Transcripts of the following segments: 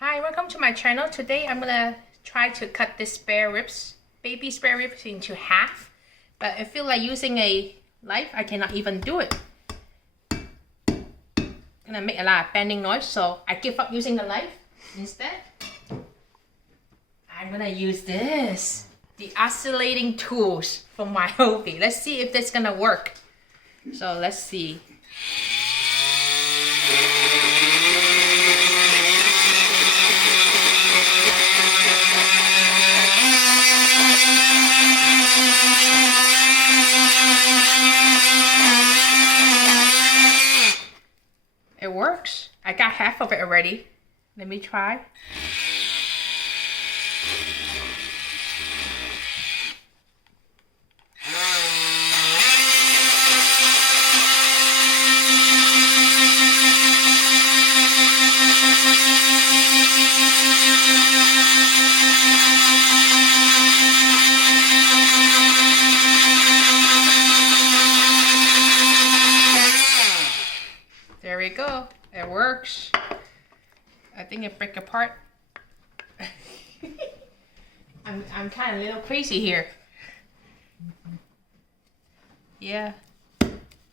Hi, welcome to my channel. Today I'm gonna try to cut this spare ribs, baby spare ribs into half. But I feel like using a knife, I cannot even do it. Gonna make a lot of bending noise, so I give up using the knife. Instead, I'm gonna use this, the oscillating tools from RYOBI. Let's see if this is gonna work. So let's see. It works. I got half of it already. Let me try. There we go. It works. I think it break apart. I'm kind of a little crazy here. Yeah.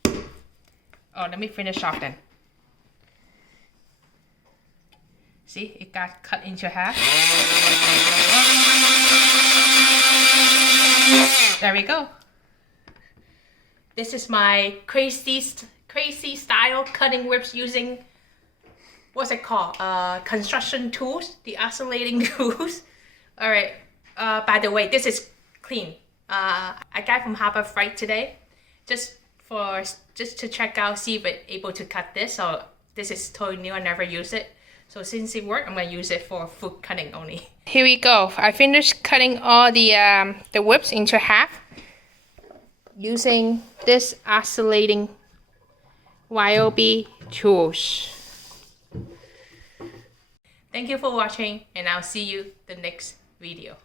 Oh, let me finish off then. See, it got cut into half. There we go. This is my crazy style cutting ribs using, what's it called? Construction tools, the oscillating tools. All right. By the way, this is clean. I got from Harbor Freight today, just to check out, see if it's able to cut this. So this is totally new. I never used it. So since it worked, I'm gonna use it for food cutting only. Here we go. I finished cutting all the ribs into half using this oscillating RYOBI tools. Thank you for watching, and I'll see you the next video.